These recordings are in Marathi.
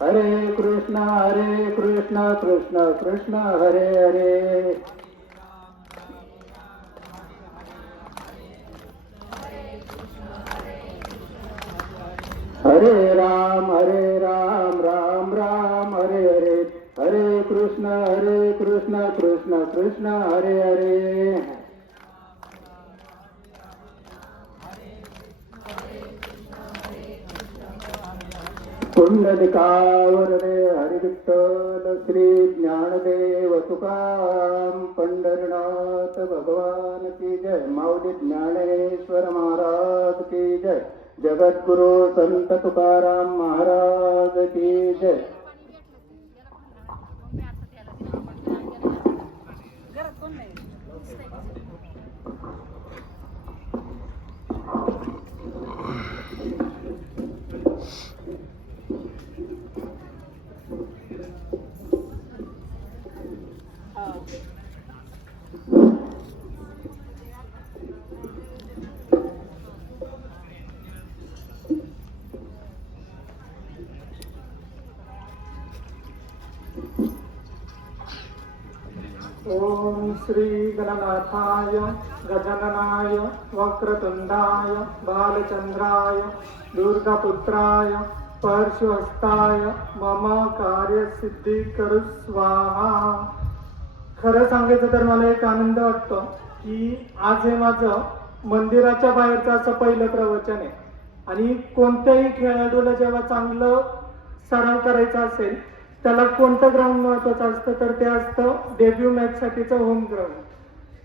हरे कृष्ण कृष्ण कृष्ण हरे हरे. हरे राम राम राम हरे हरे. हरे कृष्ण कृष्ण कृष्ण हरे हरे. पुंडलिकावरदे हरिविठ्ठल श्री ज्ञानदेव तुकाराम पंढरीनाथ भगवान की जय. माऊली ज्ञानेश्वर महाराज की जय. जगद्गुरु संत तुकाराम महाराज की जय. ओम श्री गणनाथाय गजाननाय वक्रतुंडाय बालचंद्राय दुर्गापुत्राय परशुहस्ताय मम कार्यसिद्धी करू स्वाहा. खरं सांगायचं तर मला एक आनंद वाटतो की आज हे माझं मंदिराच्या बाहेरचं असं पहिलं प्रवचन आहे. आणि कोणत्याही खेळाडूला जेव्हा चांगलं सराव करायचा असेल त्याला कोणतं ग्राउंड महत्वाचं असतं तर ते असतं डेब्यू मॅच साठीचं होम ग्राउंड.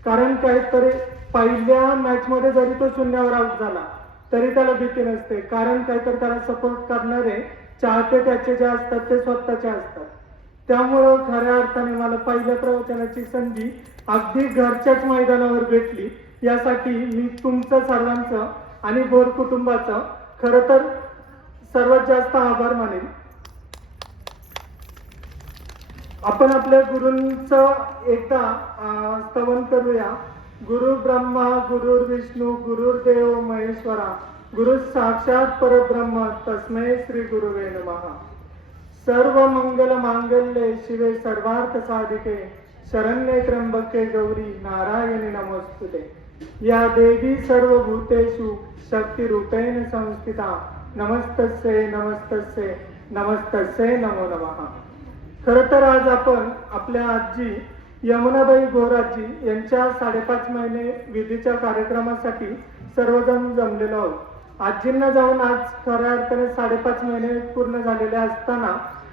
कारण काहीतरी पहिल्या मॅच मध्ये जरी तो शून्यावर आउट झाला तरी त्याला भीती नसते. कारण काहीतरी त्याला सपोर्ट करणारे चाहते त्याचे जे असतात ते स्वतःचे असतात. त्यामुळं खऱ्या अर्थाने मला पहिल्या प्रवचनाची संधी अगदी घरच्याच मैदानावर भेटली. यासाठी मी तुमचं सर्वांचं आणि बोर कुटुंबाचं खरं तर सर्वात जास्त आभार मानेन. आपण आपल्या गुरूंचं एकदा स्तवन करूया. गुरु ब्रह्मा गुरु विष्णू गुरुर्देव महेश्वरा गुरु साक्षात परब्रह्म तस्मै श्री गुरुवे नमः. सर्व मंगल मांगल्ये शिवे सर्वार्थ साधिके शरण्ये त्र्यंबके गौरी नारायणी नमोस्तुते. या देवी सर्वभूतेषु शक्ती रूपेण संस्थिता नमस्तस्ये नमस्तस्ये नमस्तस्ये नमो नमः. खरं तर आज आपण आपल्या आजी यमुनाबाई गोराजी यांच्या 5.5 महिने विधीच्या कार्यक्रमासाठी सर्वजण जमलेलो आहोत. आजींना जाऊन आज खऱ्या अर्थाने 5.5 महिने पूर्ण झालेले असताना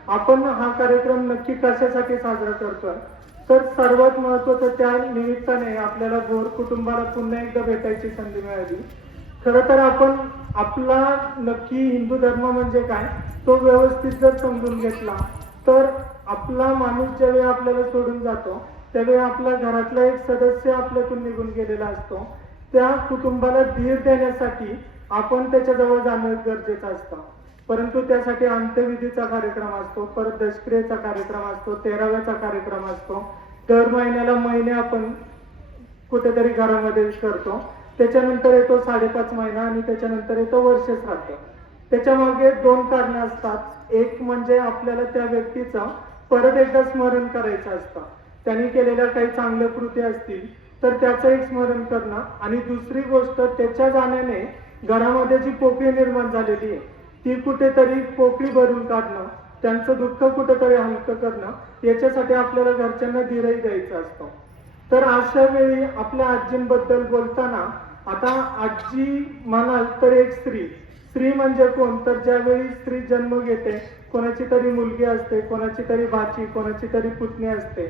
आपण हा कार्यक्रम नक्की कशासाठी साजरा करतोय तर सर्वात महत्वाचं त्या निमित्ताने आपल्याला गोर कुटुंबाला पुन्हा एकदा भेटायची संधी मिळाली. खरं तर आपण आपला नक्की हिंदू धर्म म्हणजे काय तो व्यवस्थित जर समजून घेतला तर आपला माणूस ज्यावेळी आपल्याला सोडून जातो त्यावेळी आपल्या घरातला एक सदस्य आपल्यातून निघून गेलेला असतो. त्या कुटुंबाला धीर देण्यासाठी आपण त्याच्याजवळ जाणं गरजेचं असतं. परंतु त्यासाठी अंत्यविधीचा कार्यक्रम असतो, परत दशक्रियेचा कार्यक्रम असतो, 13व्याचा कार्यक्रम असतो. दर महिने आपण कुठेतरी घरामध्ये करतो. त्याच्यानंतर येतो 5.5 महिना आणि त्याच्यानंतर येतो वर्ष श्राद्ध. त्याच्या मागे 2 कारणं असतात. एक म्हणजे आपल्याला त्या व्यक्तीचं परत एकदा स्मरण करायचं असतं. त्यांनी केलेल्या काही चांगल्या कृती असतील तर त्याचं एक स्मरण करणं आणि दुसरी गोष्ट त्याच्या जाण्याने घरामध्ये जी पोकळी निर्माण झालेली आहे ती कुठेतरी पोकळी भरून काढणं, त्यांचं दुःख कुठेतरी हलकं करणं, याच्यासाठी आपल्याला घरच्यांना धीरही द्यायचा असतो. तर अशा वेळी आपल्या आजींबद्दल बोलताना आता आजी म्हणाल तर एक स्त्री म्हणजे कोण तर ज्यावेळी स्त्री जन्म घेते कोणाची तरी मुलगी असते, कोणाची तरी भाची, कोणाची तरी पुतणी असते,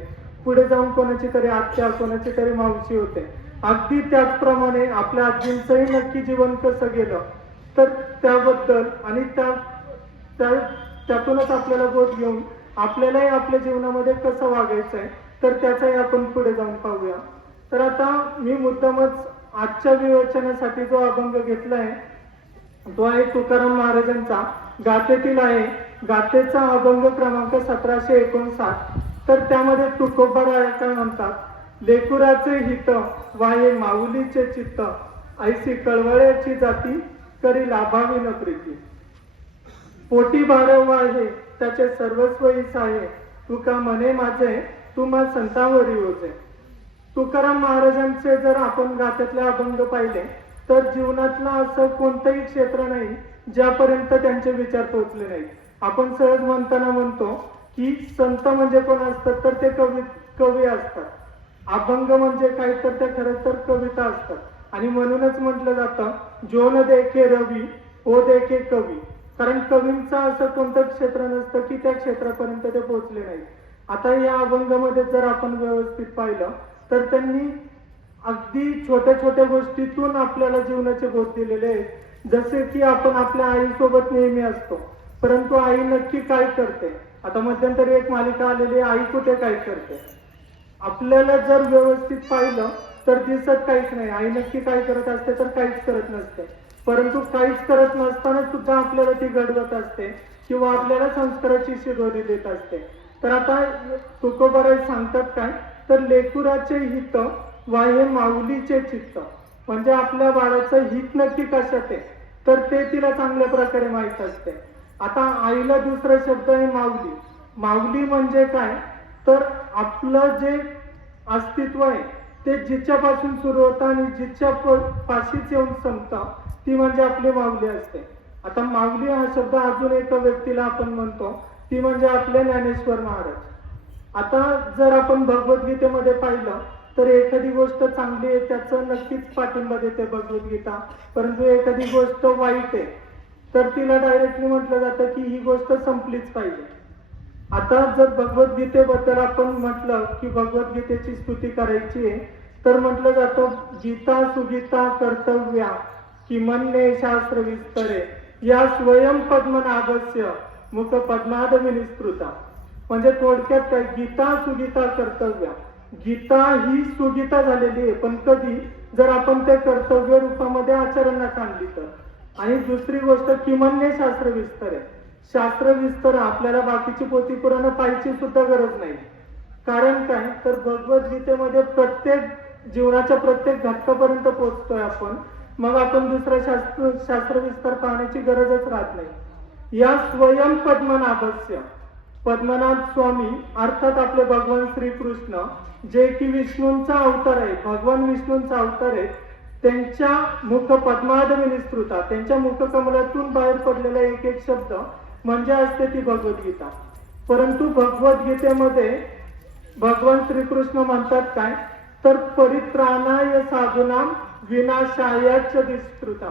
पुढे जाऊन कोणाची तरी आत्या, कोणाची तरी मावशी होते. अगदी त्याचप्रमाणे आपल्या आजींचंही नक्की जीवन कसं गेलं तर त्याबद्दल आणि त्यातूनच आपल्याला बोध घेऊन आपल्यालाही आपल्या जीवनामध्ये कसं वागायचं आहे तर त्याचाही आपण पुढे जाऊन पाहूया. तर आता मी मुद्दामच आजच्या विवेचनासाठी जो अभंग घेतलाय तो आहे तुकाराम महाराजांचा गाथेतील आहे. गाथेचा अभंग क्रमांक 1759. तर त्यामध्ये तुकोबा काय म्हणतात, लेकुराचे हित वाये माऊलीचे चित्त ऐसी कळवळ्याची जाती करी लाभावी न प्रीती. पोटी बारव आहे त्याचे सर्वस्व हीच आहे, तुका म्हणे माझे तुम्हा संतांवरी ओझे. तुकाराम महाराजांचे जर आपण गाथ्यातले अभंग पाहिले तर जीवनातलं असं कोणतंही क्षेत्र नाही ज्यापर्यंत त्यांचे विचार पोहोचले नाहीत. आपण सहज म्हणताना म्हणतो की संत म्हणजे कोण असतात, तर ते कवी असतात. अभंग म्हणजे काय, तर ते खरं तर कविता असतात. आणि म्हणूनच म्हटलं जातं जो न देखे रवी ओ देखे कवी. कारण कवींचं असं कोणतं क्षेत्र नसतं की त्या क्षेत्रापर्यंत ते पोहोचले नाही. आता या अभंगामध्ये जर आपण व्यवस्थित पाहिलं तर त्यांनी अगदी छोट्या छोट्या गोष्टीतून आपल्याला जीवनाचे बोध दिलेले आहेत. जसे की आपण आपल्या आईसोबत नेहमी असतो, परंतु आई नक्की काय करते. आता मध्यंतरी एक मालिका आलेली, आई कुठे काय करते. आपल्याला जर व्यवस्थित पाहिलं तर दिसत काहीच नाही. आई नक्की काय करत असते, तर काहीच करत नसते. परंतु काहीच करत नसताना सुद्धा आपल्याला ती घडवत असते किंवा आपल्याला संस्काराची शिदोरी देत असते. तर आता तुकोबाराय सांगतात काय, तर लेकुराचे हित वाहे माऊलीचे चित्त. म्हणजे आपल्या बाळाचं हित नक्की कशात आहे, तर ते तिला चांगल्या प्रकारे माहीत असते. आता आईला दुसरा शब्द आहे माऊली. माऊली म्हणजे काय, तर आपलं जे अस्तित्व आहे ते जिच्यापासून सुरू होतं आणि जिच्या पाशीच येऊन संपतं, ती म्हणजे आपली माऊली असते. आता माऊली हा शब्द अजून एका व्यक्तीला आपण म्हणतो, ती म्हणजे आपले ज्ञानेश्वर महाराज. आता जर आपण भगवद्गीतेमध्ये पाहिलं तर एखादी गोष्ट चांगली आहे त्याचं नक्कीच पाठिंबा देते भगवद्गीता, परंतु एखादी गोष्ट वाईट आहे तर तिला डायरेक्टली म्हटलं जातं की ही गोष्ट संपलीच पाहिजे. आता जर भगवद्गीतेबद्दल आपण म्हटलं की भगवद्गीतेची स्तुती करायची आहे तर म्हटलं जातं गीता सुगीता कर्तव्या किमन्ये शास्त्र विस्तरे या स्वयं पद्मनाभस्य मुख पद्माद विनिस्तृता. म्हणजे थोडक्यात काय, गीता सुगीता कर्तव्या. गीता ही सुगीता झालेली आहे, पण कधी जर आपण ते कर्तव्य रूपामध्ये आचरणात आणली तर. आणि दुसरी गोष्ट किमन्ये शास्त्र विस्तर आहे. शास्त्र विस्तर आपल्याला बाकीची पोथी पुराणं पाहायची सुद्धा गरज नाही. कारण काय, तर भगवद्गीतेमध्ये प्रत्येक जीवनाच्या प्रत्येक घटकापर्यंत पोहोचतोय आपण. मग आपण दुसरा शास्त्र विस्तार पाहण्याची गरजच राहत नाही. या स्वयं पद्मनाभस्य, पद्मनाभ स्वामी अर्थात आपले भगवान श्रीकृष्ण जे की विष्णूंचा अवतार आहे, भगवान विष्णूंचा अवतार आहे, त्यांच्या मुख पद्माद विनिस्तृता, त्यांच्या मुखकमलातून बाहेर पडलेला एक एक शब्द म्हणजे असते ती भगवद्गीता. परंतु भगवद्गीतेमध्ये भगवान श्रीकृष्ण म्हणतात काय, तर परित्राणाय साधूनां विनाशायाच दुष्कृता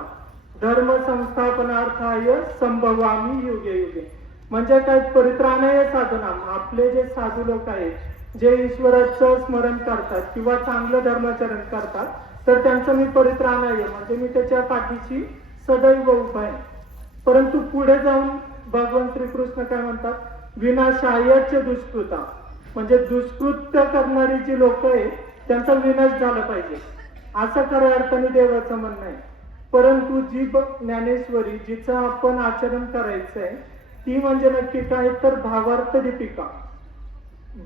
धर्म संस्थापनार्थाय संभवामी युगे युगे. म्हणजे काय, परित्राणाय साधूनां, आपले जे साधू लोक आहेत जे ईश्वराचं स्मरण करतात किंवा चांगलं धर्माचरण करतात, तर त्यांचं मी परित्राणाय म्हणजे मी त्याच्या पाठीशी सदैव उभा आहे. परंतु पुढे जाऊन भगवान श्रीकृष्ण काय म्हणतात, विनाशायाच दुष्कृता, म्हणजे दुष्कृत्य करणारी जी लोक आहेत त्यांचा विनाश झाला पाहिजे, असं खऱ्या अर्थाने देवाचं म्हणणं आहे. परंतु जी ज्ञानेश्वरी जिचं आपण आचरण करायचं आहे ती म्हणजे नक्की काय, तर भावार्थ दीपिका.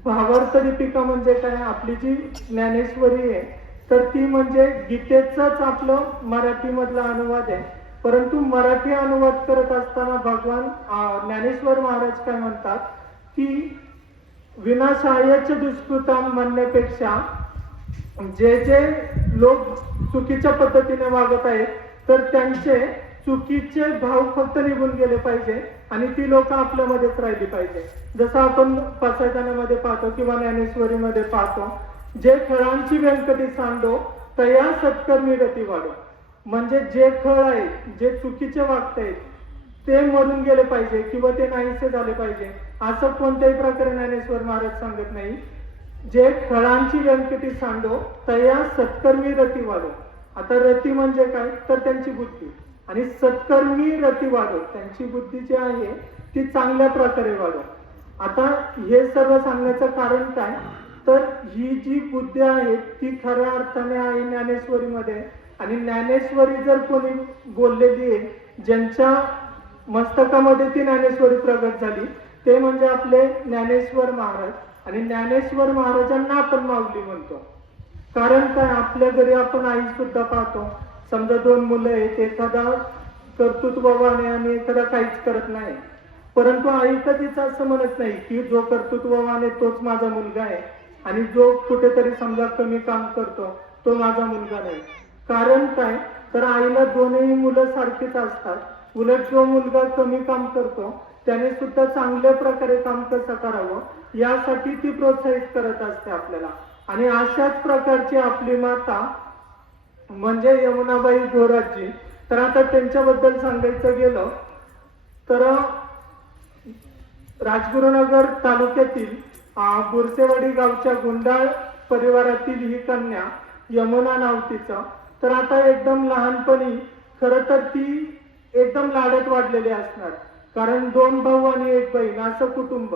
भावार्थ दीपिका म्हणजे काय, आपली जी ज्ञानेश्वरी आहे तर ती म्हणजे गीतेचंच आपलं मराठीमधला अनुवाद आहे. परंतु मराठी अनुवाद करत असताना भगवान ज्ञानेश्वर महाराज काय म्हणतात की विनाशायाच्या दुष्कृता म्हणण्यापेक्षा जे जे लोक चुकीच्या पद्धतीने वागत आहेत तर त्यांचे चुकीचे भाव फक्त निघून गेले पाहिजे आणि ती लोक आपल्यामध्येच राहिली पाहिजे. जसं आपण पासायदानामध्ये पाहतो किंवा ज्ञानेश्वरीमध्ये पाहतो, जे खळांची व्यंकटी सांडो तया सत्कर्मी गती वाढो. म्हणजे जे खळ आहेत, जे चुकीचे वागतायत ते मरून गेले पाहिजे किंवा ते नाहीसे झाले पाहिजे, असं कोणत्याही प्रकारे ज्ञानेश्वर महाराज सांगत नाही. जे खळांची व्यंकटी सांडो तया सत्कर्मी रती वाढो. आता रती म्हणजे काय, तर त्यांची बुद्धी, आणि सत्कर्मी रती वाढो, त्यांची बुद्धी जी आहे ती चांगल्या प्रकारे वाढो. आता हे सर्व सांगण्याचं कारण काय, तर ही जी बुद्धी आहे ती खऱ्या अर्थाने आहे ज्ञानेश्वरीमध्ये. आणि ज्ञानेश्वरी जर कोणी बोललेली आहे, ज्यांच्या मस्तकामध्ये ती ज्ञानेश्वरी प्रगट झाली, ते म्हणजे आपले ज्ञानेश्वर महाराज. आणि ज्ञानेश्वर महाराजांना आपण माऊली म्हणतो. कारण काय, आपल्या घरी आपण आई सुद्धा पाहतो, समजा दोन मुलं आहेत, एखादा कर्तृत्ववान आहे आणि एखादा काहीच करत नाही. परंतु आई कधीच असं म्हणत नाही की जो कर्तृत्ववान आहे तोच माझा मुलगा आहे आणि जो कुठेतरी समजा कमी काम करतो तो माझा मुलगा नाही. कारण काय, तर आईला दोन्ही मुलं सारखीच असतात. उलट जो मुलगा कमी काम करतो त्याने सुद्धा चांगल्या प्रकारे काम कसं करावं यासाठी ती प्रोत्साहित करत असते आपल्याला. आणि अशाच प्रकारची आपली माता म्हणजे यमुनाबाई गोराजी. तर आता त्यांच्याबद्दल सांगायचं गेलं तर राजगुरुनगर तालुक्यातील बुरसेवाडी गावच्या गुंडाळ परिवारातील ही कन्या यमुना नाव तिचं. तर आता एकदम लहानपणी खर तर ती एकदम लाडत वाढलेली असणार, कारण 2 भाऊ आणि 1 बहीण असं कुटुंब,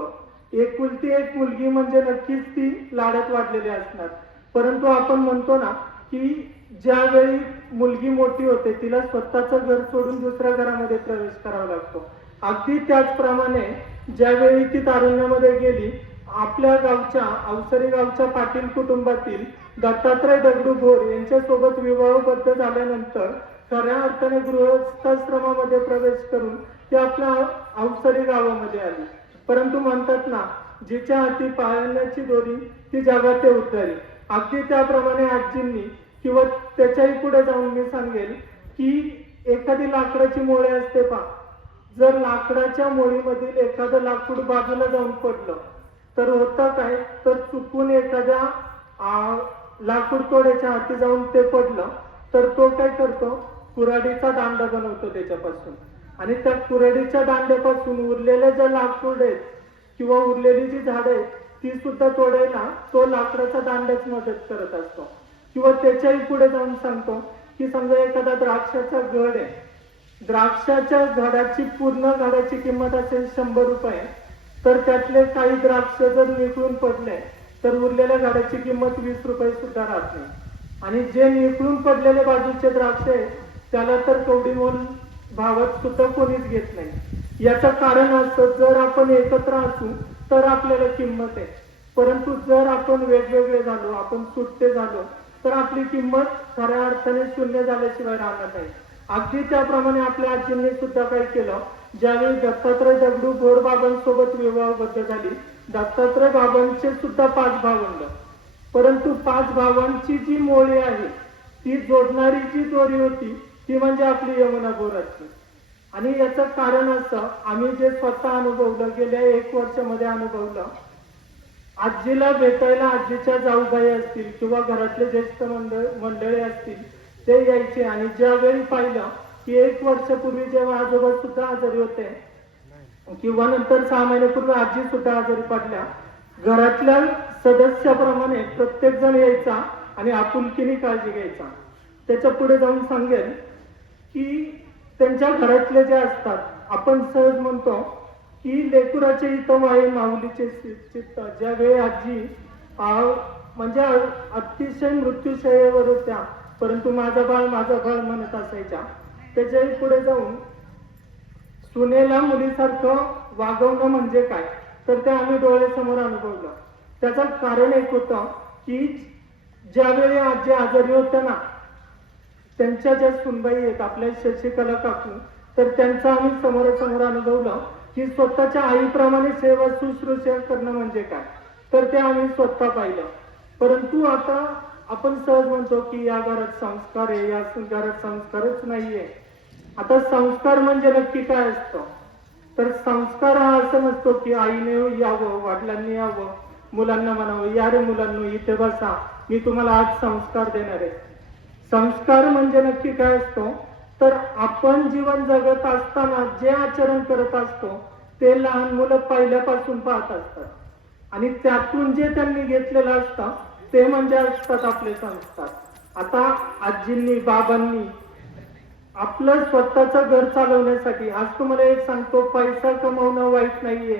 एकुलती एक मुलगी म्हणजे नक्कीच ती लाडत वाढलेली असणार. परंतु आपण म्हणतो ना की ज्यावेळी मुलगी मोठी होते तिला स्वतःचं घर सोडून दुसऱ्या घरामध्ये प्रवेश करावा लागतो. अगदी त्याचप्रमाणे ज्यावेळी ती तारुण्यामध्ये गेली, आपल्या गावच्या अवसरी गावच्या पाटील कुटुंबातील दत्तात्रय दगडू भोर यांच्यासोबत विवाहबद्ध झाल्यानंतर खऱ्या अर्थाने गृहस्थाश्रमामध्ये प्रवेश करून ती आपल्या अवसरी गावामध्ये आली. परंतु म्हणतात ना, जिच्या हाती पाळण्याची दोरी ती जगाते उद्धारी. अगदी त्याप्रमाणे आजींनी किंवा त्याच्याही पुढे जाऊन मी सांगेल की एखादी लाकडाची मोळे असते पहा, जर लाकडाच्या मोळीमधील एखादं लाकूड बाजूला जाऊन पडलं तर होतं काय, तर चुकून एखाद्या लाकूड तोड्याच्या हाती जाऊन ते पडलं तर तो काय करतो, कुऱ्हाडीचा दांडा बनवतो त्याच्यापासून. आणि त्या कुऱ्हाडीच्या दांड्यापासून उरलेले जे लाकूड आहेत किंवा उरलेली जी झाडं आहेत ती सुद्धा तोडायला तो लाकडाचा दांड्याच मदत करत असतो. किंवा त्याच्याही पुढे जाऊन सांगतो की समजा एखादा द्राक्षाचा घड आहे, द्राक्षाच्या झाडाची पूर्ण झाडाची किंमत असेल 100 रुपये, तर त्यातले काही द्राक्ष जर निघून पडले तर उरलेल्या झाडाची किंमत 20 रुपये सुद्धा राहत नाही. आणि जे निघून पडलेले बाजूचे द्राक्ष आहे त्याला तर कवडी मोल भावात सुद्धा कोणीच घेत नाही. याचं कारण असतं, जर आपण एकत्र असू तर आपल्याला किंमत आहे, परंतु जर आपण वेगवेगळे झालो, आपण सुट्टे झालो तर आपली किंमत खऱ्या अर्थाने शून्य झाल्याशिवाय राहणार नाही. अगदी त्याप्रमाणे आपल्या आजींनी सुद्धा काय केलं, ज्यावेळी दत्तात्रय दगडू भोर बाबांसोबत विवाहबद्ध झाली, दत्तात्रय बाबांचे सुद्धा 5 भावंड, परंतु 5 भावांची जी मोळी आहे ती जोडणारी जी दोरी होती ती म्हणजे आपली यमुना गोराजी. आणि याचं कारण असं, आम्ही जे स्वतः अनुभवलं, गेल्या 1 वर्षामध्ये अनुभवलं, आजीला भेटायला आजीच्या जाऊबाई असतील किंवा घरातले ज्येष्ठ मंडळी असतील ते यायचे. आणि ज्यावेळी पाहिलं की 1 वर्षापूर्वी जेव्हा आजोबा सुद्धा आजारी होते किंवा नंतर 6 महिन्यापूर्वी आजी सुद्धा आजारी पडल्या, घरातल्या सदस्याप्रमाणे प्रत्येक जण यायचा आणि आपुलकीने काळजी घ्यायचा. त्याच्या पुढे जाऊन सांगेल की त्यांच्या घरातले जे असतात, आपण सहज म्हणतो की लेकुराचे हितम आहे माऊलीचे चित्त. ज्यावेळी आजी म्हणजे अतिशय मृत्यूशय्येवर होत्या, परंतु माझा बाळ म्हणत असायच्या, त्याच्याही पुढे जाऊन सुनेला मुलीसारखं वागवणं म्हणजे काय, तर ते आम्ही डोळ्यासमोर अनुभवलं. त्याचं कारण एक होतं की ज्यावेळी आजी आजारी होत्या ना, त्यांच्या ज्या सुनबाई आहेत आपल्या शशिकला काकू, तर त्यांचा आम्ही समोरासमोर अनुभवलं की स्वतःच्या आईप्रमाणे सेवा शुश्रूषा करणं म्हणजे काय, तर ते आम्ही स्वतः पाहिलं. परंतु आता आपण सहज म्हणतो की या घरात संस्कार आहे, या घरात संस्कारच नाहीये. आता संस्कार म्हणजे नक्की काय असतं, तर संस्कार हा असं नसतो की आईने यावं, वडिलांनी यावं, मुलांना म्हणावं या रे मुलांनो इथे बसा, मी तुम्हाला आज संस्कार देणार आहे. संस्कार म्हणजे नक्की काय असतो, तर आपण जीवन जगत असताना जे आचरण करत असतो ते लहान मुलं पहिल्यापासून पाहत असतात आणि त्यातून जे त्यांनी घेतलेलं असतं ते म्हणजे असतात आपले संस्कार. आता आजींनी बाबांनी आपलं स्वतःचं घर चालवण्यासाठी, आज तुम्हाला एक सांगतो, पैसा कमवणं वाईट नाहीये,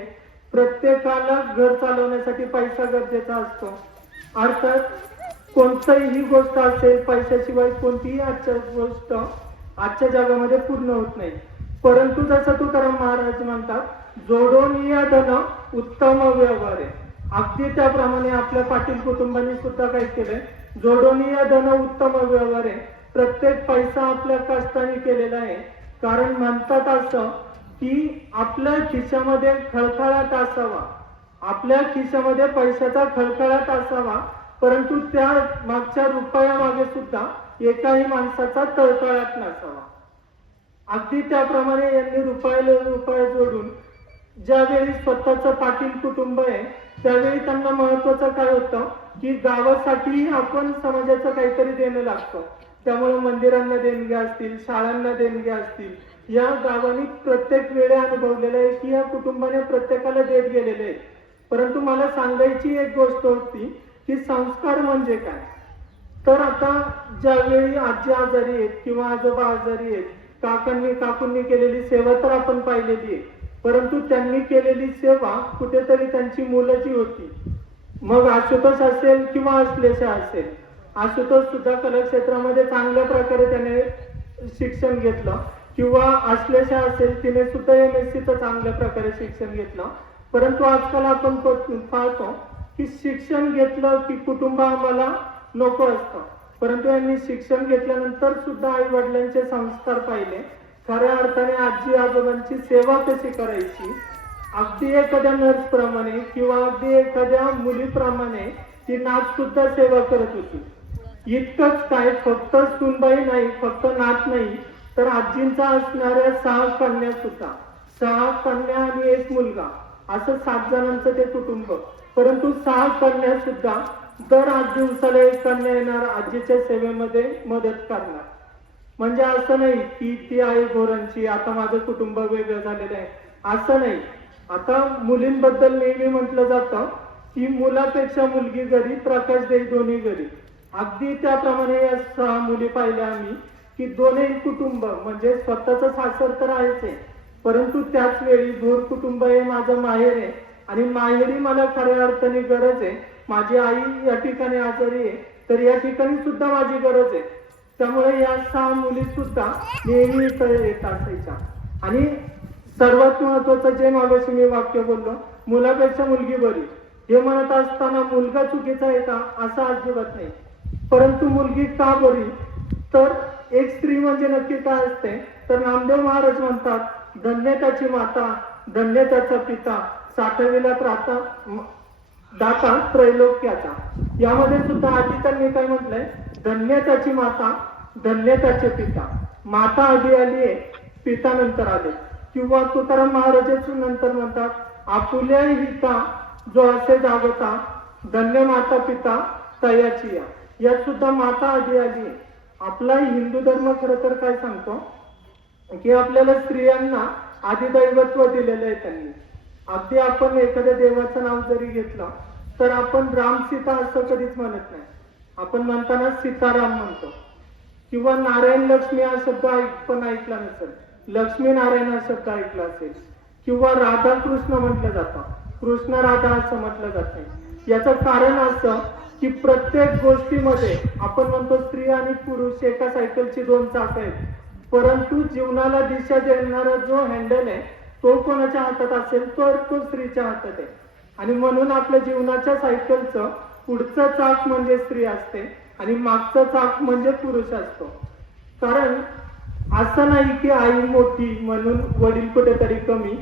प्रत्येकाला घर चालवण्यासाठी पैसा गरजेचा असतो. अर्थात कोणतीही गोष्ट असेल पैशाशिवाय कोणतीही गोष्ट आजच्या जगामध्ये पूर्ण होत नाही. परंतु जसं तुकाराम महाराज म्हणतात, जोडून या धन उत्तम व्यवहार आहे. अगदी त्याप्रमाणे आपल्या पाटील कुटुंबाने सुद्धा काय केलंय, जोडून या धन उत्तम व्यवहार आहे. प्रत्येक पैसा आपल्या कष्टाने केलेला आहे. कारण म्हणतात असं की आपल्या खिशामध्ये खळखळाट असावा, आपल्या खिशामध्ये पैशाचा खळखळाट असावा, परंतु त्या मागच्या रुपयामागे सुद्धा एकाही माणसाचा तळतळाट नसावा. अगदी त्याप्रमाणे यांनी रुपयाला रुपये जोडून ज्यावेळी स्वतःचं पाटील कुटुंब आहे त्यावेळी त्यांना महत्वाचं काय होतं की गावासाठी आपण समाजाचं काहीतरी देणं लागतं. त्यामुळे मंदिरांना देणग्या असतील, शाळांना देणग्या असतील, या गावाने प्रत्येक वेळे अनुभवलेलं आहे की या कुटुंबाने प्रत्येकाला देत गेलेले आहेत. परंतु मला सांगायची एक गोष्ट होती की संस्कार म्हणजे काय. तर आता ज्यावेळी आजी आजारी आहेत किंवा आजोबा आजारी आहेत, काकूंनी केलेली सेवा तर आपण पाहिलेली आहे, परंतु त्यांनी केलेली सेवा कुठेतरी त्यांची मुलं जी होती, मग आशुतोष असेल किंवा अश्लेषा असेल, आशुतोष सुद्धा कला क्षेत्रामध्ये चांगल्या प्रकारे त्याने शिक्षण घेतलं, किंवा अश्लेषा असेल तिने सुद्धा MSc चं चांगल्या प्रकारे शिक्षण घेतलं. परंतु आजकाल आपण पाहतो की शिक्षण घेतलं की कुटुंब आम्हाला नको असतं, परंतु यांनी शिक्षण घेतल्यानंतर सुद्धा आई वडिलांचे संस्कार पाहिले, खऱ्या अर्थाने आजी आजोबांची सेवा कशी करायची, अगदी एखाद्या नर्स प्रमाणे किंवा अगदी एखाद्या मुलीप्रमाणे ती नात सुद्धा सेवा करत होती. इतकंच काय, फक्त सुनबाई नाही, फक्त नात नाही, तर आजींचा असणाऱ्या 6 कन्या सुद्धा, 6 कन्या आणि 1 मुलगा, असं 7 जणांचं ते कुटुंब. परंतु 6 कन्या सुद्धा दर 8 दिवसाला 1 कन्या येणार, आजीच्या सेवेमध्ये मदत करणार. म्हणजे असं नाही की ती आहे घोरांची, आता माझं कुटुंब वेगळं झालेलं आहे, असं नाही. आता मुलींबद्दल नेहमी म्हटलं जातं की मुलापेक्षा मुलगी घरी, प्रकाश देई दोन्ही घरी. अगदी त्याप्रमाणे या 6 मुली पाहिल्या आम्ही की दोन्ही कुटुंब, म्हणजे स्वतःचं सासर तर आहेच आहे, परंतु त्याच वेळी भोर कुटुंब हे माझं माहेर आहे आणि माहेरी मला खऱ्या अर्थाने गरज आहे. माझी आई या ठिकाणी आजारी आहे, तर या ठिकाणी सुद्धा माझी गरज आहे. त्यामुळे या 6 मुली सुद्धा नेहमी इथं येत असायच्या. आणि सर्वात महत्वाचं जे मागाशी मी वाक्य बोललो, मुलापेक्षा मुलगी बरी, हे म्हणत असताना मुलगा चुकीचा आहे का, असं अजिबात नाही. परंतु मुलगी का बरी, तर एक स्त्री म्हणजे नक्की काय असते, तर नामदेव महाराज म्हणतात, धन्य त्याची माता, धन्य त्याचा पिता, साठविला दाता त्रैलोक्याचा. यामध्ये सुद्धा आधी त्यांनी काय म्हटलंय, धन्य त्याची माता, धन्य त्याचे पिता. माता आधी आली आहे, पिता नंतर आले. किंवा तुकाराम महाराजच नंतर म्हणतात, आपुल्या हिता जो असे जागता, धन्य माता पिता तयाची या. यात सुद्धा माता आधी आली आहे. आपला हिंदू धर्म खरं तर काय सांगतो की आपल्याला स्त्रियांना आदिदैवत्व दिलेलं आहे त्यांनी. अगदी आपण एखाद्या देवाचं नाव जरी घेतलं तर आपण राम सीता असं कधीच म्हणत नाही, आपण म्हणताना सीताराम म्हणतो. किंवा नारायण लक्ष्मी हा शब्द पण ऐकला नसेल, लक्ष्मी नारायण हा शब्द ऐकला असेल. किंवा राधा कृष्ण म्हटलं जातं, कृष्ण राधा असं म्हटलं जाते. याचं कारण असं की प्रत्येक गोष्टीमध्ये आपण म्हणतो स्त्री आणि पुरुष एका सायकलची 2 चाकं आहेत, परंतु जीवनाला दिशा देणारा जो हँडल आहे तो कोणाच्या हातात असेल तर तो स्त्रीच्या हातात आहे. आणि म्हणून आपल्या जीवनाच्या सायकलचं पुढचं चाक म्हणजे स्त्री असते आणि मागचं चाक म्हणजे पुरुष असतो. कारण असं नाही की आई मोठी म्हणून वडील कुठेतरी कमी,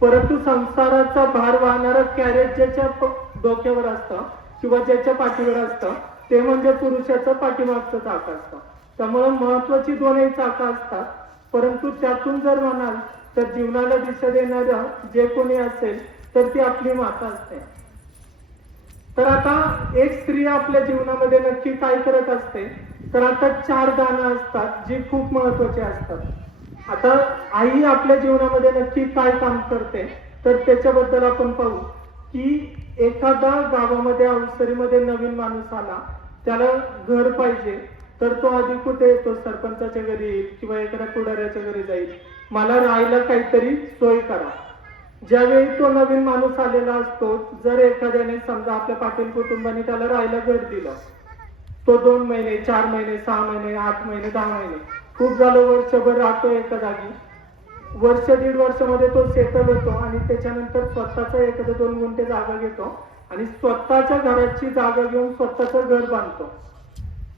परंतु संसाराचा भार वाहणारा कॅरेट ज्याच्या डोक्यावर असतं किंवा ज्याच्या पाठीवर असतं ते म्हणजे पुरुषाचं पाठीमागचं चाक असतं. त्यामुळे महत्वाची 2 चाकं असतात, परंतु त्यातून जर म्हणाल तर जीवनाला दिशा देणारं जे कोणी असेल तर ती आपली माता असते. तर आता एक स्त्री आपल्या जीवनामध्ये नक्की काय करत असते, तर आता 4 दानं असतात जी खूप महत्वाची असतात. आता आई आपल्या जीवनामध्ये नक्की काय काम करते, तर त्याच्याबद्दल आपण पाहू की एखादा गावामध्ये अवसरीमध्ये नवीन माणूस आला, त्याला घर पाहिजे, तर तो आधी कुठे येतो, सरपंचाच्या घरी येईल किंवा एखाद्या पुढाऱ्याच्या घरी जाईल, मला राहायला काहीतरी सोय करा. ज्यावेळी तो नवीन माणूस आलेला असतो, जर एखाद्याने समजा आपल्या पाटील कुटुंबाने त्याला राहायला घर दिलं, तो 2 महिने 4 महिने 6 महिने 8 महिने 10 महिने खूप झालं वर्षभर राहतो एका जागी, वर्ष 1.5 वर्षामध्ये तो सेटल होतो आणि त्याच्यानंतर स्वतःचा एखादं 2 गुंठे जागा घेतो आणि स्वतःच्या घराची जागा घेऊन स्वतःचं घर बांधतो.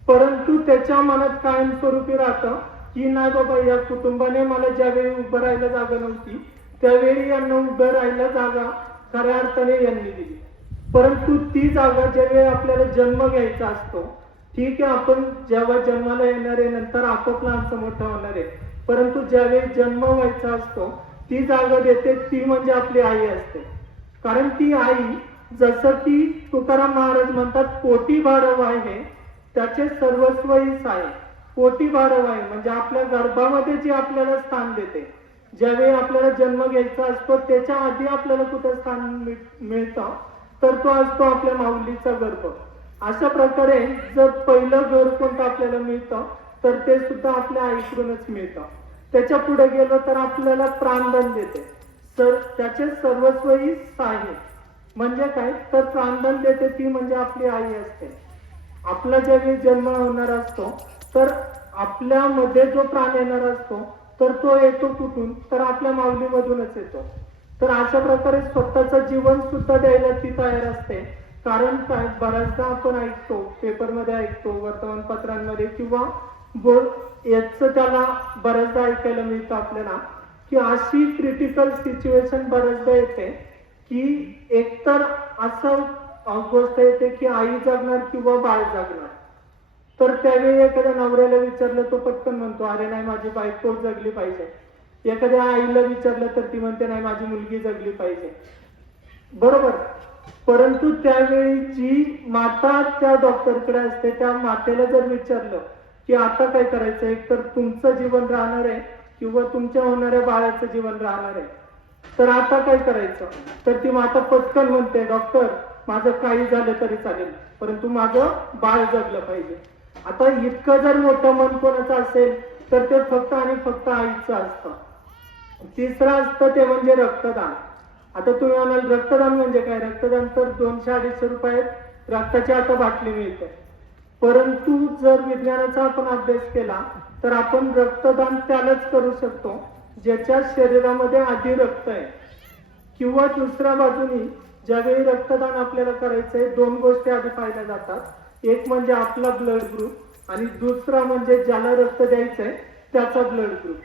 परंतु त्याच्या मनात कायमस्वरूपी राहतं की नाही बाबा, या कुटुंबाने मला ज्यावेळी उभं राहायला जागा नव्हती त्यावेळी यांना उभं राहायला जागा खऱ्या अर्थाने यांनी दिली. परंतु ती जागा ज्यावेळी आपल्याला जन्म घ्यायचा असतो, ठीक आहे, आपण जेव्हा जन्माला येणार आहे नंतर आपोआप लहानचं मोठं होणार आहे, परंतु ज्यावेळी जन्म व्हायचा असतो ती जागा देते ती म्हणजे आपली आई असते. कारण ती आई, जसं की तुकाराम महाराज म्हणतात, पोटी बाळव आहे त्याचे सर्वस्वहीच आहे. पोटी बाळव आहे म्हणजे आपल्या गर्भामध्ये जी आपल्याला स्थान देते, ज्यावेळी आपल्याला जन्म घ्यायचा असतो त्याच्या आधी आपल्याला कुठं स्थान मिळतं, तर तो असतो आपल्या माऊलीचा गर्भ. अशा प्रकारे जर पहिलं घर कोणतं आपल्याला मिळतं तर ते सुद्धा आपल्या आईकडूनच मिळतं. त्याच्या पुढे गेलो तर आपल्याला प्राणदान देते, तर त्याचे सर्वस्वहीच आहे. म्हणजे काय, तर प्राणदान देते ती म्हणजे आपली आई असते. आपला ज्यावेळी जन्म होणार असतो तर आपल्यामध्ये जो प्राण येणार असतो तर तो येतो कुठून, तर आपल्या माऊलीमधूनच येतो. तर अशा प्रकारे स्वतःचं जीवन सुद्धा द्यायला ती तयार असते. कारण काय, बऱ्याचदा आपण ऐकतो, पेपरमध्ये ऐकतो, वर्तमानपत्रांमध्ये किंवा याचं त्याला बऱ्याचदा ऐकायला मिळतं आपल्याला, की अशी क्रिटिकल सिच्युएशन बऱ्याचदा येते की एकतर असं गोष्ट येते की आई जगणार किंवा बाळ जगणार. तर त्यावेळी एखाद्या नवऱ्याला विचारलं तो पटकन म्हणतो, अरे नाही, माझी बायको जगली पाहिजे. एखाद्या आईला विचारलं तर ती म्हणते, नाही, माझी मुलगी जगली पाहिजे. बरोबर. परंतु त्यावेळी जी माता त्या डॉक्टरकडे असते, त्या मातेला जर विचारलं की आता काय करायचं, एक तर तुमचं जीवन राहणार आहे किंवा तुमच्या होणाऱ्या बाळाचं जीवन राहणार आहे, तर आता काय करायचं, तर ती माता पटकन म्हणते, डॉक्टर माझं काही झालं तरी चालेल परंतु माझं बाळ जगलं पाहिजे. आता इतकं जर मोठं मन कोणाचं असेल तर ते फक्त आणि फक्त आईचं असतं. तिसरं असतं ते म्हणजे रक्तदान. आता तुम्ही म्हणाल रक्तदान म्हणजे काय, रक्तदान तर 200-250 रुपयात रक्ताची आता बाटली मिळते. परंतु जर विज्ञानाचा आपण अभ्यास केला तर आपण रक्तदान त्यालाच करू शकतो ज्याच्या शरीरामध्ये आधी रक्त आहे. किंवा दुसऱ्या बाजूनी ज्यावेळी रक्तदान आपल्याला करायचंय, दोन गोष्टी आधी पाहिल्या जातात. एक म्हणजे आपला ब्लड ग्रुप आणि दुसरा म्हणजे ज्याला रक्त द्यायचंय त्याचा ब्लड ग्रुप.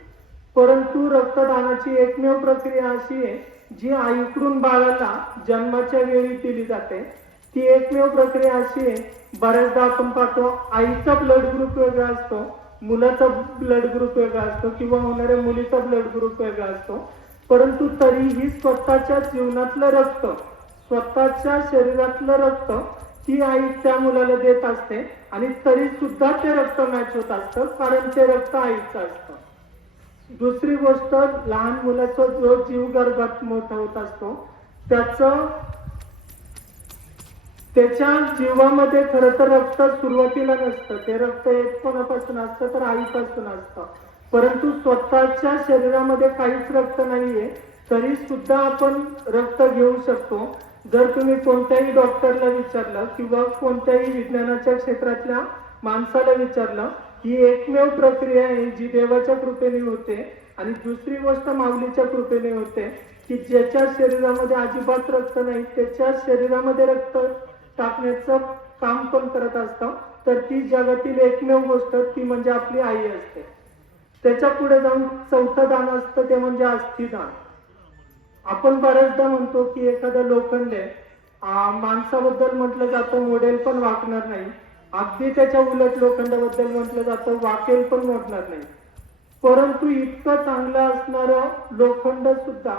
परंतु रक्तदानाची एकमेव प्रक्रिया अशी आहे जी आईकडून बाळाला जन्माच्या वेळी दिली जाते. ती एकमेव प्रक्रिया अशी आहे, बऱ्याचदा आपण पाहतो आईचा ब्लड ग्रुप वेगळा असतो, मुलाचा ब्लड ग्रुप वेगळा असतो किंवा होणाऱ्या मुलीचा ब्लड ग्रुप वेगळा असतो, परंतु तरीही स्वतःच्या जीवनातलं रक्त, स्वतःच्या शरीरातलं रक्त ती आई त्या मुलाला देत असते आणि तरी सुद्धा ते रक्त मॅच होत असतं, कारण ते रक्त आईचं असतं. दुसरी गोष्ट, लहान मुलाचा जो जीव गर्भात मोठा होत असतो त्याच्या जीवामध्ये खरं तर रक्त सुरुवातीला नसतं. ते रक्त एक कोणापासून असतं, तर आईपासून असतं. परंतु स्वतःच्या शरीरामध्ये काहीच रक्त नाहीये तरी सुद्धा आपण रक्त घेऊ शकतो. जर तुम्ही कोणत्याही डॉक्टरला विचारलं किंवा कोणत्याही विज्ञानाच्या क्षेत्रातल्या माणसाला विचारलं, ही एकमेव प्रक्रिया आहे जी देवाच्या कृपेने होते. आणि दुसरी गोष्ट माऊलीच्या कृपेने होते की ज्याच्या शरीरामध्ये अजिबात रक्त नाही त्याच्या शरीरामध्ये रक्त टाकण्याचं काम पण करत असतं. तर ती जगातील एकमेव गोष्ट ती म्हणजे आपली आई असते. त्याच्या पुढे जाऊन चौथं दान असतं ते म्हणजे अस्थिदान. आपण बऱ्याचदा म्हणतो की एखादा लोखंड आहे, माणसाबद्दल म्हटलं जातं मोडेल पण वाकणार नाही, अगदी त्याच्या उलट लोखंडाबद्दल म्हटलं जातं वाकेल पण मोडणार नाही. परंतु इतकं चांगलं असणारं लोखंड सुद्धा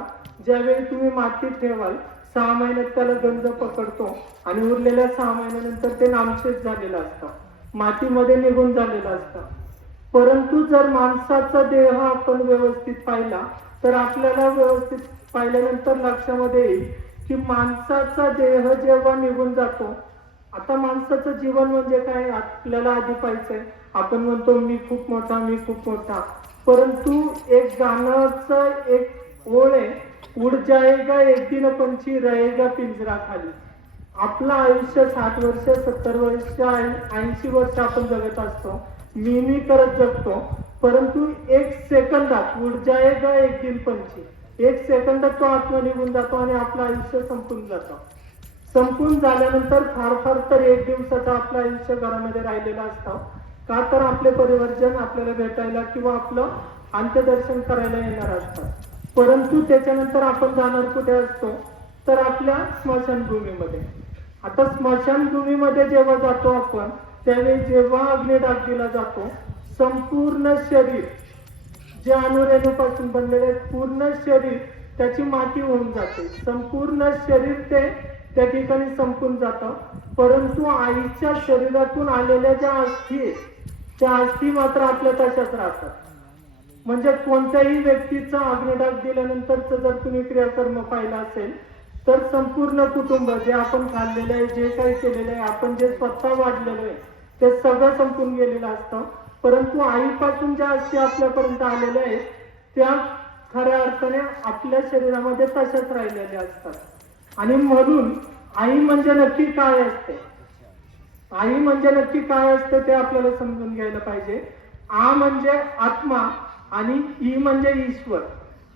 ज्यावेळी तुम्ही मातीत ठेवाल 6 महिन्यात त्याला गंज पकडतो आणि उरलेल्या 6 महिन्यानंतर ते नामशेष झालेलं असतं, मातीमध्ये निघून झालेलं असतं. परंतु जर माणसाचा देह आपण व्यवस्थित पाहिला तर आपल्याला व्यवस्थित पाहिल्यानंतर लक्षामध्ये येईल की माणसाचा देह जेव्हा निघून जातो, आता माणसाचं जीवन म्हणजे काय आपल्याला आधी पाहिजे. आपण म्हणतो मी खूप मोठा, मी खूप मोठा, परंतु एक गाण्याचं एक ओळ आहे, उड जाएगा एक दिन पंछी रहेगा पिंजरा खाली. आपलं आयुष्य 60 वर्ष, 70 वर्ष, 80 वर्ष आपण जगत असतो, मी करत जगतो. परंतु एक सेकंदात उड जाएगा एक दिन पंछी, एक सेकंदात तो आत्मा निघून जातो आणि आपलं आयुष्य संपून जातं. संपून झाल्यानंतर फार फार तर 1 दिवसाचं आपलं आयुष्य घरामध्ये राहिलेलं असतं. का तर आपले परिवर्जन आपल्याला भेटायला किंवा आपलं अंत्यदर्शन करायला येणार असतात. परंतु त्याच्यानंतर आपण जाणार कुठे असतो, तर आपल्या स्मशानभूमीमध्ये. आता स्मशानभूमीमध्ये जेव्हा जातो आपण, त्यावेळी जेव्हा अग्निडाग दिला जातो, संपूर्ण शरीर जे अणुरेणूपासून बनलेले पूर्ण शरीर त्याची माती होऊन जाते, संपूर्ण शरीर ते त्या ठिकाणी संपून जातं. परंतु आईच्या शरीरातून आलेल्या ज्या अस्थी आहेत, त्या अस्थी मात्र आपल्या तशाच राहतात. म्हणजे कोणत्याही व्यक्तीचा अग्निडाग दिल्यानंतरच जर तुम्ही क्रियाकर्म पाहिला असेल, तर संपूर्ण कुटुंब जे आपण खाल्लेलं आहे, जे काही केलेलं आहे, आपण जे स्वतः वाढलेलं आहे, ते सगळं संपून गेलेलं असतं. परंतु आईपासून ज्या अस्थी आपल्यापर्यंत आलेल्या आहेत, त्या खऱ्या अर्थाने आपल्या शरीरामध्ये तशाच राहिलेल्या असतात. आणि म्हणून आई म्हणजे नक्की काय असते, आई म्हणजे नक्की काय असते ते आपल्याला समजून घ्यायला पाहिजे. आ म्हणजे आत्मा आणि ई म्हणजे ईश्वर.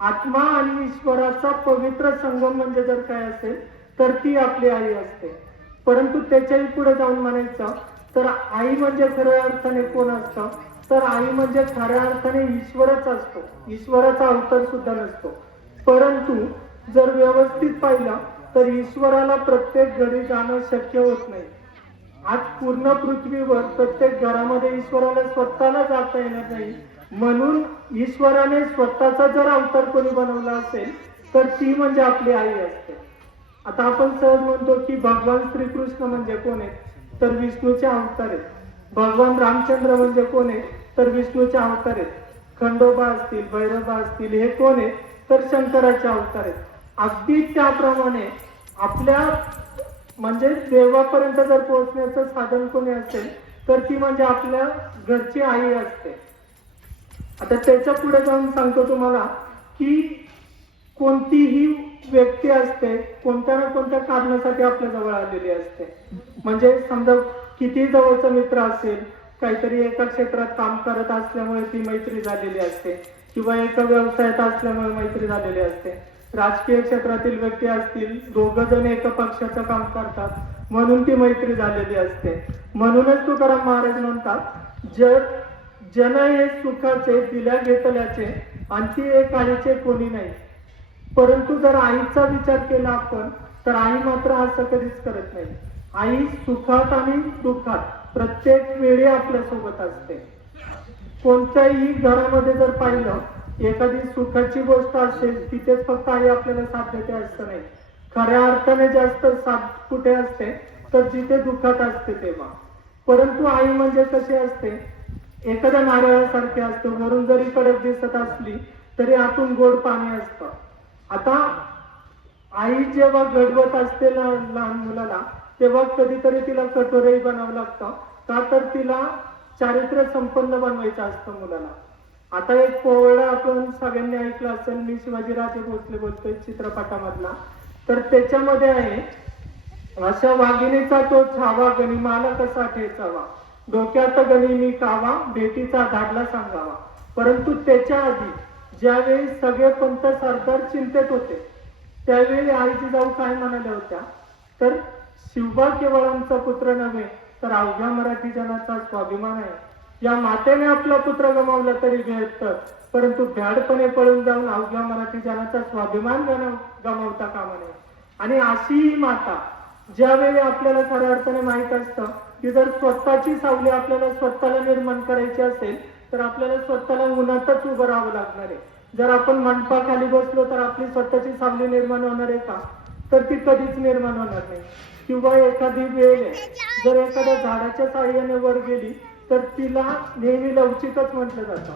आत्मा आणि ईश्वराचा पवित्र संगम म्हणजे जर काय असेल तर ती आपली आई असते. परंतु त्याच्याही पुढे जाऊन म्हणायचं तर आई म्हणजे खऱ्या अर्थाने कोण असतं, तर आई म्हणजे खऱ्या अर्थाने ईश्वरच असतो, ईश्वराचा अवतार सुद्धा नसतो. परंतु जर व्यवस्थित पाहिलं तर ईश्वराला प्रत्येक घरी जाणं शक्य होत नाही. आज पूर्ण पृथ्वीवर प्रत्येक घरामध्ये ईश्वराला स्वतःला जाता येणार नाही. म्हणून ईश्वराने स्वतःचा जर अवतार कोणी बनवला असेल तर ती म्हणजे आपली आई असते. आता आपण सहज म्हणतो की भगवान श्रीकृष्ण म्हणजे कोण आहे, तर विष्णूचे अवतार आहेत. भगवान रामचंद्र म्हणजे कोण आहे, तर विष्णूचे अवतार आहेत. खंडोबा असतील, भैरबा असतील, हे कोण आहे, तर शंकराचे अवतार आहेत. अगदी त्याप्रमाणे आपल्या म्हणजे देवापर्यंत जर पोहोचण्याचं साधन कोणी असेल तर ती म्हणजे आपल्या घरची आई असते. आता त्याच्या पुढे जाऊन सांगतो तुम्हाला की कोणतीही व्यक्ती असते कोणत्या ना कोणत्या कारणासाठी आपल्या जवळ आलेली असते. म्हणजे समजा किती जवळचा मित्र असेल, काहीतरी एका क्षेत्रात काम करत असल्यामुळे ती मैत्री झालेली असते, किंवा एका व्यवसायात असल्यामुळे मैत्री झालेली असते. राजकीय क्षेत्रातील व्यक्ती असतील, दोघ जण एका पक्षाचं काम करतात म्हणून ती मैत्री झालेली असते. म्हणूनच तुकाराम महाराज म्हणतात, जन हे सुखाचे दिल्या घेतल्याचे आणि ती एक आईचे कोणी नाही. परंतु जर आईचा विचार केला आपण तर आई मात्र असं कधीच करत नाही. आई सुखात आणि दुःखात प्रत्येक वेळी आपल्या सोबत असते. कोणत्याही घरामध्ये जर पाहिलं, एखादी सुखाची गोष्ट असेल तिथेच फक्त आई आपल्याला साथ देते असं नाही. खऱ्या अर्थाने जास्त साथ कुठे असते, तर जिथे दुःखात असते तेव्हा. परंतु आई म्हणजे कशी असते, एखाद्या नारळासारखे असते. वरून जरी कडक दिसत असली तरी आतून गोड पाणी असतं. आता आई जेव्हा घडवत असते लहान मुलाला, तेव्हा कधीतरी तिला कटोरही बनावं लागतं, का तर तिला चारित्र्य संपन्न बनवायचं असतं मुलाला. आता एक पोवाडा आपण सगळ्यांनी ऐकला असेल, मी शिवाजीराजे भोसले बोलतोय चित्रपटामधला. तर त्याच्यामध्ये आहे, अशा वाघिणीचा तो छावा गनिमाला कसा ठेचावा, डोक्यात गणी मी कावा, भेटीचा धाडला सांगावा. परंतु त्याच्या आधी ज्यावेळी सगळे पंत सरदार चिंतेत होते, त्यावेळी आई जिजाऊ काय म्हणाल्या होत्या, तर शिवबा केवळ आमचा पुत्र नव्हे तर अवघ्या मराठी जनाचा स्वाभिमान आहे. या मातेने आपला पुत्र गमावला तरी व्यर्थ, परंतु भ्याडपणे पळून जाऊन अवघ्या मराठी जनाचा स्वाभिमान गमावता कामा नये. आणि अशी ही माता ज्यावेळी आपल्याला खऱ्या अर्थाने माहित असतं की जर स्वतःची सावली आपल्याला स्वतःला निर्माण करायची असेल तर आपल्याला स्वतःला उन्हातच उभं राहावं लागणार आहे. जर आपण मंडपाखाली बसलो तर आपली स्वतःची सावली निर्माण होणार आहे का, तर ती कधीच निर्माण होणार नाही. किंवा एखादी वेळ जर एखाद्या झाडाच्या साह्याने वर गेली तर तिला नेहमी लवचिकच म्हटलं जातं.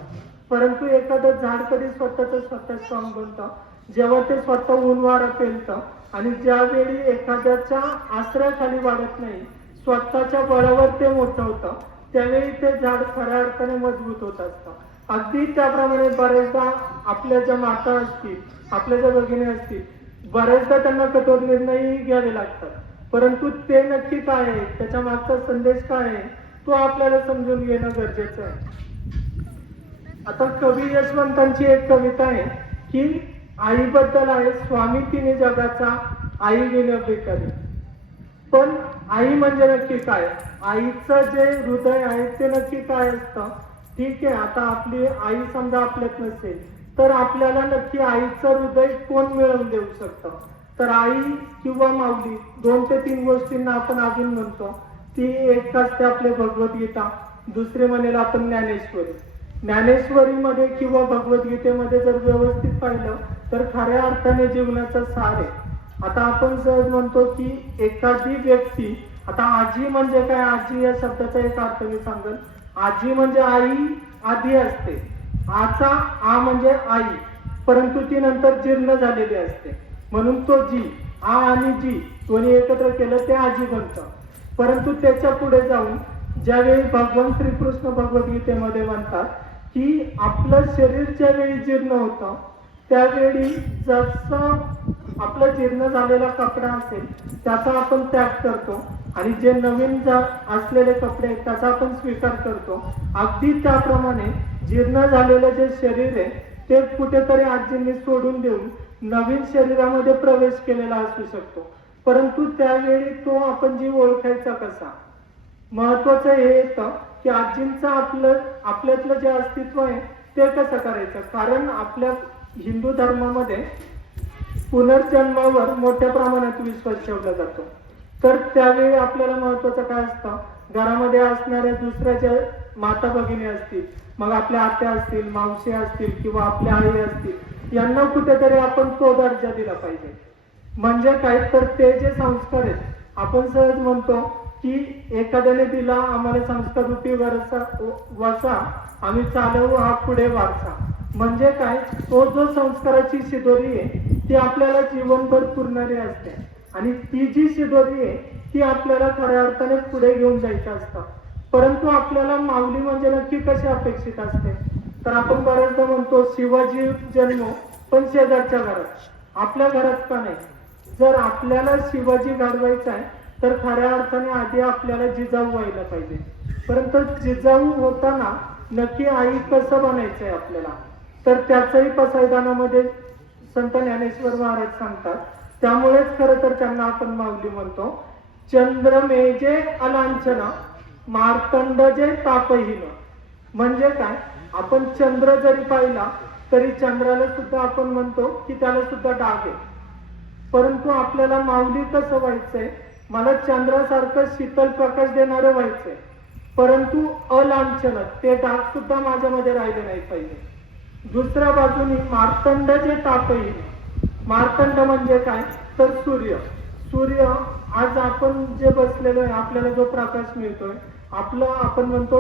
परंतु एखादं झाड कधी स्वतः स्ट्रॉंग बनतं जेव्हा ते स्वतः ऊन वारा पेलतं, आणि ज्यावेळी एखाद्याच्या आश्रयाखाली वाढत नाही, स्वतःच्या बळावर ते मोठं होतं, त्यावेळी ते झाड खऱ्या अर्थाने मजबूत होत असतं. अगदी त्याप्रमाणे बरेचदा आपल्या ज्या माता असतील, आपल्या ज्या भगिनी असतील, बरेचदा त्यांना कठोर निर्णय घ्यावे लागतात. परंतु ते नक्की काय आहे, त्याच्या मागचा संदेश काय आहे, तो आपल्याला समजून घेणं गरजेचं आहे. आता कवी यशवंतांची एक कविता आहे की आईबद्दल आहे, स्वामी तिने जगाचा, आई विन बेकारी. पण आई म्हणजे नक्की काय, आईचं जे हृदय आहे ते नक्की काय असतं. ठीक आहे, आता आपली आई समजा आपल्यात नसेल तर आपल्याला नक्की आईचं हृदय कोण मिळवून देऊ शकतं? तर आई किंवा माऊली, 2 ते 3 गोष्टींना आपण अजून म्हणतो. ती एक असते आपली भगवद्गीता, दुसरी म्हणेल आपण ज्ञानेश्वरी. ज्ञानेश्वरीमध्ये किंवा भगवद्गीतेमध्ये जर व्यवस्थित पाहिलं तर खऱ्या अर्थाने जीवनाचा सार आहे. आता आपण सहज म्हणतो की एखादी व्यक्ती, आता आजी म्हणजे काय? आजी या शब्दाचा एक अर्थ मी सांगेल. आजी म्हणजे आई आधी असते. आचा आ म्हणजे आई, परंतु ती नंतर जीर्ण झालेली असते, म्हणून तो जी, आ आणि जी दोन्ही एकत्र केलं ते आजी बनतं. परंतु त्याच्या पुढे जाऊन ज्यावेळी भगवान श्रीकृष्ण भगवद्गीतेमध्ये म्हणतात की आपलं शरीर ज्यावेळी जीर्ण होतं त्यावेळी जसं आपलं जीर्ण झालेला कपडा असेल त्याचा आपण त्याग करतो आणि जे नवीन असलेले कपडे आहेत त्याचा आपण स्वीकार करतो. अगदी त्याप्रमाणे जीर्ण झालेलं जे शरीर आहे ते कुठेतरी आजींनी सोडून देऊन नवीन शरीरामध्ये प्रवेश केलेला असू शकतो. परंतु त्यावेळी तो आपण जीव ओळखायचा कसा? महत्वाचं हे येतं की आजींचं आपल्यातलं जे अस्तित्व आहे ते कसं करायचं. कारण आपल्या हिंदू धर्मामध्ये पुनर्जन्मावर मोठ्या प्रमाणात विश्वास ठेवला जातो. तर त्यावेळी आपल्याला महत्वाचं काय असतं? घरामध्ये असणाऱ्या दुसऱ्या ज्या माता भगिनी असतील, मग आपल्या आत्या असतील, मावशी असतील किंवा आपल्या आई असतील, यांना कुठेतरी आपण तो दर्जा दिला पाहिजे. म्हणजे काय? तर ते जे संस्कार आहेत, आपण सहज म्हणतो की एखाद्याने दिला आम्हाला संस्कार रूपी वसा, आम्ही चालवू हा पुढे वारसा. म्हणजे काय? तो जो संस्काराची शिदोरी आहे ती आपल्याला जीवनभर पुरणारी असते आणि ती जी शिदोरी आहे ती आपल्याला खऱ्या अर्थाने पुढे घेऊन जायचं असतं. परंतु आपल्याला माऊली म्हणजे नक्की कशी अपेक्षित असते? तर आपण बऱ्याचदा म्हणतो शिवाजी जन्म पण शेजारच्या घरात, आपल्या घरात का नाही? जर आपल्याला शिवाजी घडवायचा आहे तर खऱ्या अर्थाने आधी आपल्याला जिजाऊ व्हायला पाहिजे. परंतु जिजाऊ होताना नक्की आई कसं बनायचं आहे आपल्याला? तर त्याचंही पसायदानामध्ये संत ज्ञानेश्वर महाराज सांगतात. त्यामुळेच खरं तर त्यांना आपण माऊली म्हणतो. चंद्रमेजे अलांछना मार्तंडजे तापहीन. म्हणजे काय? आपण चंद्र जरी पाहिला तरी चंद्राला सुद्धा आपण म्हणतो की त्याला सुद्धा डाग आहे. परंतु आपल्याला माऊली कसं व्हायचंय? मला चंद्रासारखं शीतल प्रकाश देणारं व्हायचंय, परंतु अलांछन, ते डाग सुद्धा माझ्यामध्ये राहिले नाही पाहिजे. दुसऱ्या बाजूनी मार्तंड जे तापहीन. मार्तंड म्हणजे काय? तर सूर्य. सूर्य आज आपण जे बसलेलो आहे, आपल्याला जो प्रकाश मिळतोय, आपलं आपण म्हणतो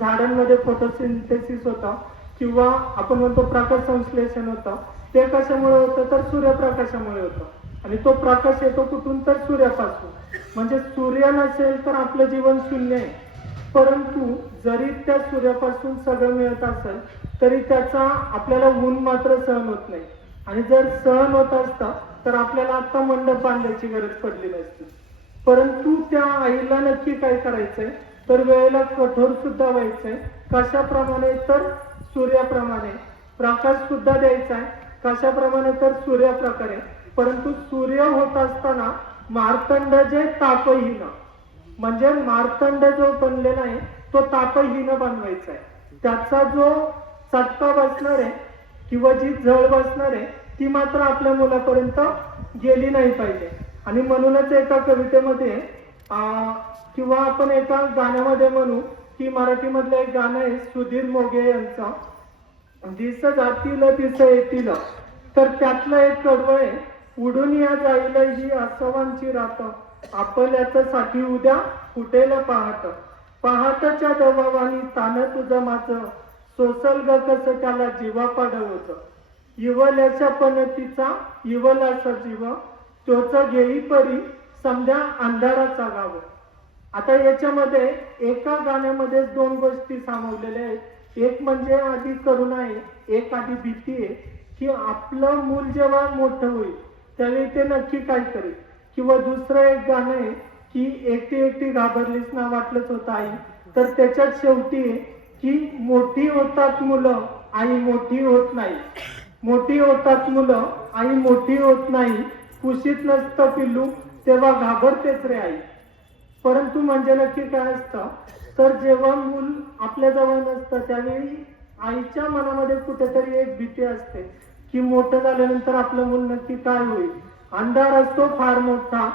झाडांमध्ये फोटोसिंथेसिस होतं किंवा आपण म्हणतो प्रकाश संश्लेषण होतं. ते कशामुळे होतं? तर सूर्यप्रकाशामुळे होतं. आणि तो प्रकाश येतो कुठून? तर सूर्यापासून. म्हणजे सूर्य नसेल तर आपलं जीवन शून्य आहे. परंतु जरी त्या सूर्यापासून सगळं मिळत असेल तरी त्याचा आपल्याला ऊन मात्र सहन होत नाही. आणि जर सहन होत असता तर आपल्याला आता मंडप बांधायची गरज पडली नसती. परंतु त्या आईला नक्की काय करायचंय? तर वेळेला कठोर सुद्धा व्हायचंय. कशाप्रमाणे? तर सूर्याप्रमाणे. प्रकाश सुद्धा द्यायचा आहे. कशाप्रमाणे? तर सूर्याप्रकारे. परंतु सूर्य होत असताना मार्तंड जे तापहीन, म्हणजे मार्तंड जो बनलेला आहे तो तापहीन बनवायचा आहे. त्याचा जो चटका बसणार आहे किंवा जी झळ बसणार आहे ती मात्र आपल्या मुलापर्यंत गेली नाही पाहिजे. आणि म्हणूनच एका कवितेमध्ये किंवा आपण एका गाण्यामध्ये म्हणू की मराठीमधलं एक गाणं आहे सुधीर मोघे यांचं, दिस जातील दिस येतील. तर त्यातलं एक कडवं आहे, उडून या जाईल ही आसवांची रात, आपल्याच साठी उद्या फुटेल पहाट. पहाटच्या दबावानी तान तुझं माझं, सोसल ग कसं त्याला जीवा पाडवत. इवल्याच्या पणतीचा इवलाचा जीव, तोच घेई परी समध्या अंधाराचा गाव. आता याच्यामध्ये एका गाण्यामध्ये 2 गोष्टी सामावलेल्या आहेत. एक म्हणजे आधी करुणा आहे, एक आधी भीती आहे की आपलं मूल जेव्हा मोठं होईल त्यावेळी ते नक्की काय करेल. किंवा दुसरं एक गाणं आहे की एकटी एकटी घाबरलीस ना वाटलंच होतं आई. तर त्याच्यात शेवटी आहे की मोठी होतात मुलं आई मोठी होत नाही, मोठी होतात मुलं आई मोठी होत नाही, कुशीत नसतं पिल्लू तेव्हा घाबरतेच रे आई. परंतु म्हणजे नक्की काय असतं? तर जेव्हा मूल आपल्या जवळ नसतं त्यावेळी आईच्या मनामध्ये कुठेतरी एक भीती असते की मोठं झाल्यानंतर आपलं मूल नक्की काय होईल. अंधार असतो फार मोठा,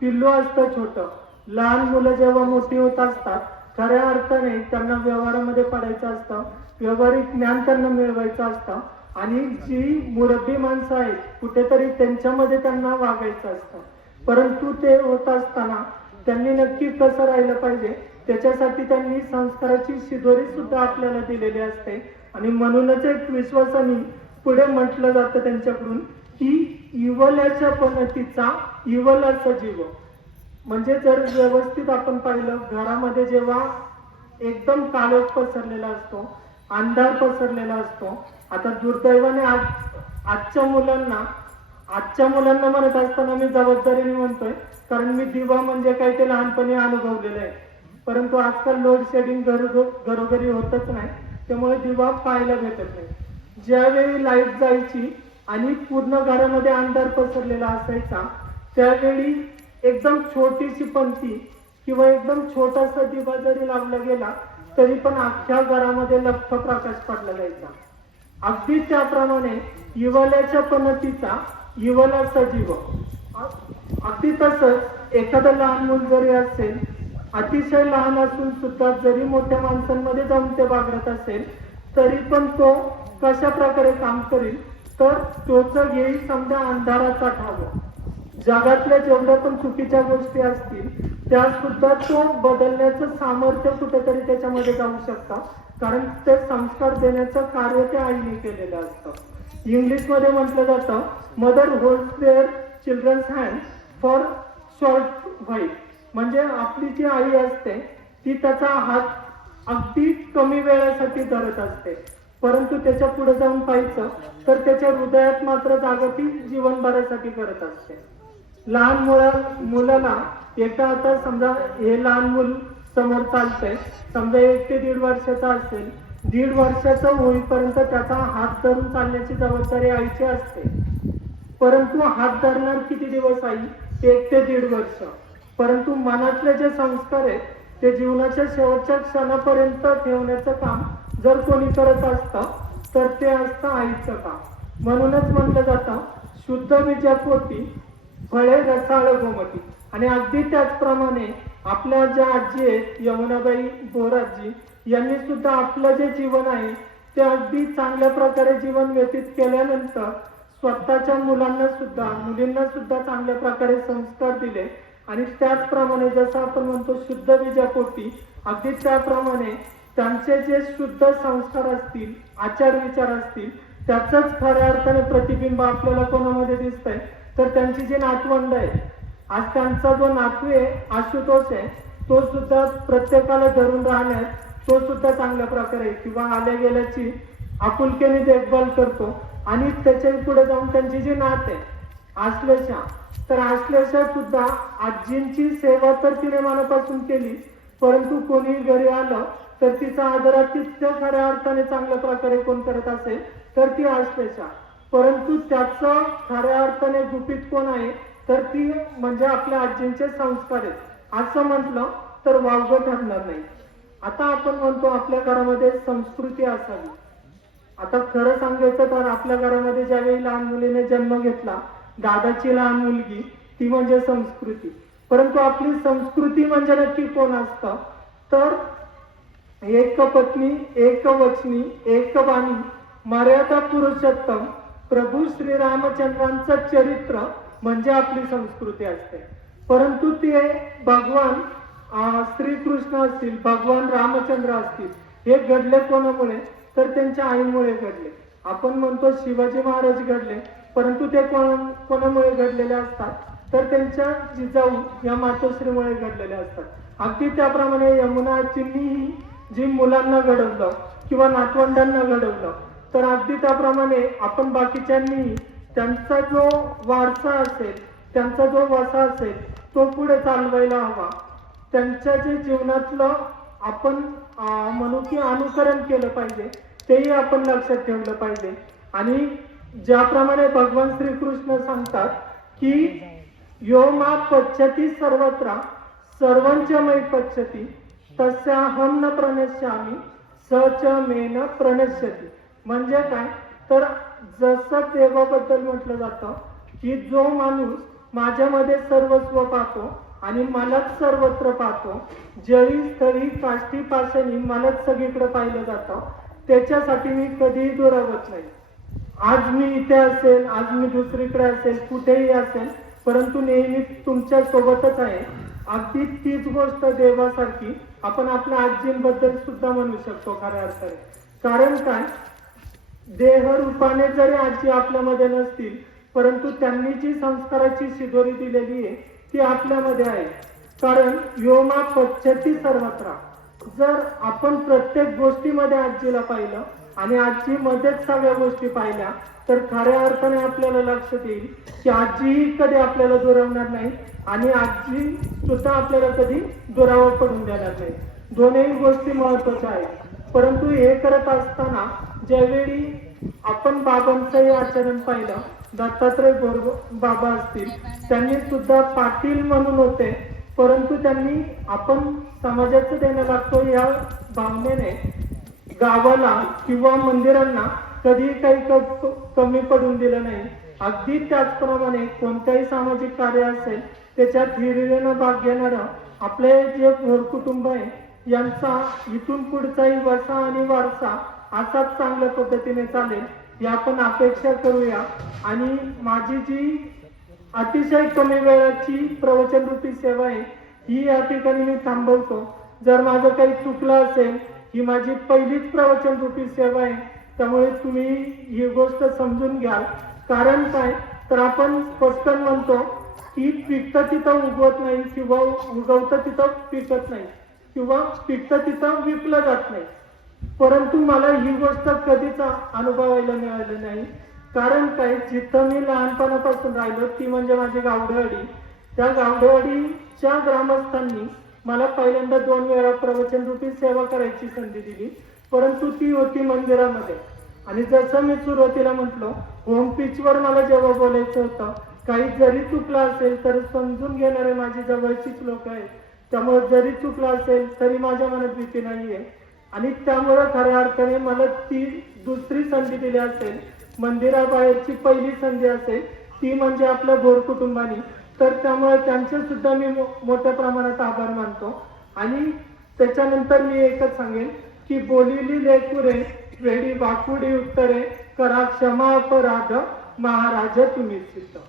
पिल्लू असतं छोटं. लहान मुलं जेव्हा मोठी होत असतात खऱ्या अर्थाने त्यांना व्यवहारामध्ये पडायचं असतं, व्यवहारिक ज्ञान त्यांना मिळवायचं असतं आणि जी मुरब्बी माणसं आहेत कुठेतरी त्यांच्यामध्ये त्यांना वागायचं असतं. परंतु ते होत असताना त्यांनी नक्की कसं राहिलं पाहिजे त्याच्यासाठी त्यांनी संस्काराची शिदोरी सुद्धा आपल्याला दिलेली असते. आणि म्हणूनच एक विश्वासाने पुढे म्हटलं जातं त्यांच्याकडून की इवल्याच्या पणतीचा इवलाचा जीव. म्हणजे जर व्यवस्थित आपण पाहिलं घरामध्ये जेव्हा एकदम काळोख पसरलेला असतो, अंधार पसरलेला असतो. आता दुर्दैवाने आजच्या मुलांना म्हणत असताना मी जबाबदारीने म्हणतोय कारण मी दिवा म्हणजे काय ते लहानपणी अनुभवलेलं आहे. परंतु आजकाल लोड शेडिंग घरोघरी होतच नाही, त्यामुळे दिवा पाहायला भेटत नाही. ज्यावेळी लाईट जायची आणि पूर्ण घरामध्ये अंधार पसरलेला असायचा त्यावेळी एकदम छोटीशी पंथी किंवा एकदम छोटासा दिवा जरी लावला गेला तरी पण अख्ख्या घरामध्ये लख्ख प्रकाश पडला जायचा. अगदी त्याप्रमाणे इवल्याच्या पणतीचा इवलाचा जीव. अगदी तसंच एखादं लहान मूल जरी असेल, अतिशय लहान असून सुद्धा जरी मोठ्या माणसांमध्ये जाऊन ते वागत असेल तरी पण तो कशा प्रकारे काम करेल तर तोच येईल समजा अंधाराचा ठाव. जगातल्या जेवढ्या पण चुकीच्या गोष्टी असतील त्या सुद्धा तो बदलण्याचं सामर्थ्य कुठेतरी त्याच्यामध्ये जाऊ शकतं, कारण ते संस्कार देण्याचं कार्य त्या आईने केलेलं असतं. इंग्लिशमध्ये म्हटलं जातं mother holds their children's hand for short while. म्हणजे आपली जी आई असते ती त्याचा हात अगदी कमी वेळासाठी धरत असते, परंतु त्याच्या पुढे जाऊन पाहायचं तर त्याच्या हृदयात मात्र जागा ती जीवनभरासाठी करत असते. लहान मुलाला एका आता समजा हे लहान मूल समोर चालतंय, समजा 1 ते 1.5 वर्षाचा असेल, 1.5 वर्षाचा होईपर्यंत त्याचा हात धरून चालण्याची जबाबदारी आईची असते. परंतु हात धरणार किती दिवस आई? 1 ते 1.5 वर्ष. परंतु मनातले जे संस्कार आहेत ते जीवनाच्या शेवटच्या क्षणापर्यंत ठेवण्याचं काम जर कोणी करत असतं तर ते असतं आईचं काम. म्हणूनच म्हटलं जातं शुद्ध बीजापोटी फळे रसाळ गोमटी. आणि अगदी त्याचप्रमाणे आपल्या ज्या आजी आहेत यमुनाबाई बोराजी यांनी सुद्धा आपलं जे जीवन आहे ते अगदी चांगल्या प्रकारे जीवन व्यतीत केल्यानंतर स्वतःच्या मुलींना सुद्धा चांगल्या प्रकारे संस्कार दिले. आणि त्याचप्रमाणे जसं आपण म्हणतो शुद्ध बीजापोटी, अगदी त्याप्रमाणे त्यांचे जे शुद्ध संस्कार असतील, आचार विचार असतील, त्याचंच खऱ्या अर्थाने प्रतिबिंब आपल्याला कोणामध्ये दिसतंय तर त्यांची जी नातवंड आहे. आज त्यांचा जो नातू आहे आशुतोष आहे तो सुद्धा प्रत्येकाला धरून राहण्यात तो सुद्धा चांगल्या प्रकारे किंवा आल्या गेल्याची आपुलकीने देखभाल करतो. आणि त्याच्या पुढे जाऊन त्यांची जी नात आहे आश्लेषा, तर आश्लेषा सुद्धा आजींची सेवा तर तिने मनापासून केली, परंतु कोणी घरी आलं तर तिचा आदरातिथ्य खऱ्या अर्थाने चांगल्या प्रकारे कोण करत असेल तर ती आश्लेषा. परंतु त्याचं खऱ्या अर्थाने गुपित कोण आहे तर ती म्हणजे आपल्या आजींचे संस्कार आहेत. असं म्हटलं तर वावगं ठरणार नाही. आता आपण म्हणतो आपल्या घरामध्ये संस्कृती असावी. आता खरं सांगायचं तर आपल्या घरामध्ये ज्यावेळी लहान मुलीने जन्म घेतला, दादाची लहान मुलगी, ती म्हणजे संस्कृती. परंतु आपली संस्कृती म्हणजे नक्की कोण असतं तर एक पत्नी, एक वचनी, एक वाणी, मर्यादा पुरुषोत्तम प्रभू श्रीरामचंद्रांचं चरित्र म्हणजे आपली संस्कृती असते. परंतु ते भगवान श्रीकृष्ण असतील, भगवान रामचंद्र असतील, हे घडले कोणामुळे तर त्यांच्या आईमुळे घडले. आपण म्हणतो शिवाजी महाराज घडले, परंतु ते कोणामुळे घडलेले असतात तर त्यांच्या जिजाऊ या मातोश्रीमुळे घडलेले असतात. अगदी त्याप्रमाणे यमुनाजींनीही जी मुलांना घडवलं किंवा नातवंडांना घडवलं, तर अगदी त्याप्रमाणे आपण बाकीच्यांनी त्यांचा जो वारसा असेल, त्यांचा जो वसा असेल तो पुढे चालवायला हवा. त्यांच्या जे जीवनातलं आपण म्हणू की अनुकरण केलं पाहिजे तेही आपण लक्षात ठेवलं पाहिजे. आणि ज्याप्रमाणे भगवान श्रीकृष्ण सांगतात की यो मा पच्छती सर्वत्र सर्वंच मयि पच्छती तस्याहं न प्रणश्यामि स च मेन प्रणश्यती. म्हणजे काय, तर जसं देवाबद्दल म्हटलं जातं की जो माणूस माझ्यामध्ये सर्वस्व पाहतो आणि मलाच सर्वत्र पाहतो, जळी स्थळी काष्टी पाषाणी मलाच सगळीकडे पाहिलं जातं, त्याच्यासाठी मी कधीही दुरावत नाही. आज मी इथे असेल, आज मी दुसरीकडे असेल, कुठेही असेल, परंतु नेहमी तुमच्या सोबतच आहे. अगदी तीच गोष्ट देवासारखी आपण आपल्या आजींबद्दल सुद्धा म्हणू शकतो खऱ्या अर्थाने. कारण काय, देह रूपाने जरी आजी आपल्यामध्ये नसतील, परंतु त्यांनी जी संस्काराची शिदोरी दिलेली आहे ती आपल्यामध्ये आहे. कारण योमा पश्यति सर्वत्र. जर आपण प्रत्येक गोष्टीमध्ये आजीला पाहिलं आणि आजीमध्येच सगळ्या गोष्टी पाहिल्या, तर खऱ्या अर्थाने आपल्याला लक्षात येईल की आजीही कधी आपल्याला दुरावणार नाही आणि आजी सुद्धा आपल्याला कधी दुरावा पडून देणार नाही. दोन्ही गोष्टी महत्वाच्या आहेत. परंतु हे करत असताना ज्यावेळी आपण बाबांचंही आचरण पाहिलं, दत्तात्रय बाबा असतील, त्यांनी सुद्धा पाटील म्हणून होते, परंतु त्यांनी आपण समाजाचं देणं लागतो या भावनेने गावाला किंवा मंदिरांना कधीही काही कमी पडून दिलं नाही. अगदी त्याचप्रमाणे कोणत्याही सामाजिक कार्य असेल त्याच्यात हिरिरीनं भाग घेणारं आपले जे घर कुटुंब आहे यांचा इथून पुढचाही वसा आणि वारसा असाच चांगल्या पद्धतीने चालेल ही आपण अपेक्षा करूया. आणि माझी जी अतिशय कमी वेळाची प्रवचन रूपी सेवा आहे ही या ठिकाणी मी थांबवतो. जर माझं काही चुकलं असेल, ही माझी पहिलीच प्रवचन रूपी सेवा आहे, त्यामुळे तुम्ही ही गोष्ट समजून घ्याल. कारण काय, तर आपण स्पष्ट म्हणतो की पिकतं तिथं उगवत नाही किंवा उगवतं तिथं पिकत नाही किंवा पिकतं तिथं विकलं जात नाही. परंतु मला ही गोष्ट कधीच अनुभवायला मिळाली नाही. कारण काय, जिथं मी लहानपणापासून राहिलो ती म्हणजे माझी गावडेवाडी. त्या गावडेवाडीच्या ग्रामस्थांनी मला पहिल्यांदा 2 वेळा प्रवचन रूपी सेवा करायची संधी दिली, परंतु ती होती मंदिरामध्ये. आणि जसं मी सुरुवातीला म्हटलो, होम पिचवर मला जेव्हा बोलायचं होतं, काही जरी चुकलं असेल तर समजून घेणारे माझी जवळचीच लोक आहेत, त्यामुळे जरी चुकलं असेल तरी माझ्या मनात भीती नाहीये. आणि त्यामुळे खऱ्या अर्थाने मला ती दुसरी संधी दिली असेल, मंदिराबाहेरची पहिली संधी असेल ती म्हणजे आपल्या भोर कुटुंबानी, तर त्यामुळे त्यांचे सुद्धा मी मोठ्या प्रमाणात आभार मानतो. आणि त्याच्यानंतर मी एकच सांगेन की बोलिली लेकुरे वेडी वाकुडी उत्तरे, करा क्षमा अपराध महाराज तुम्ही सिद्ध.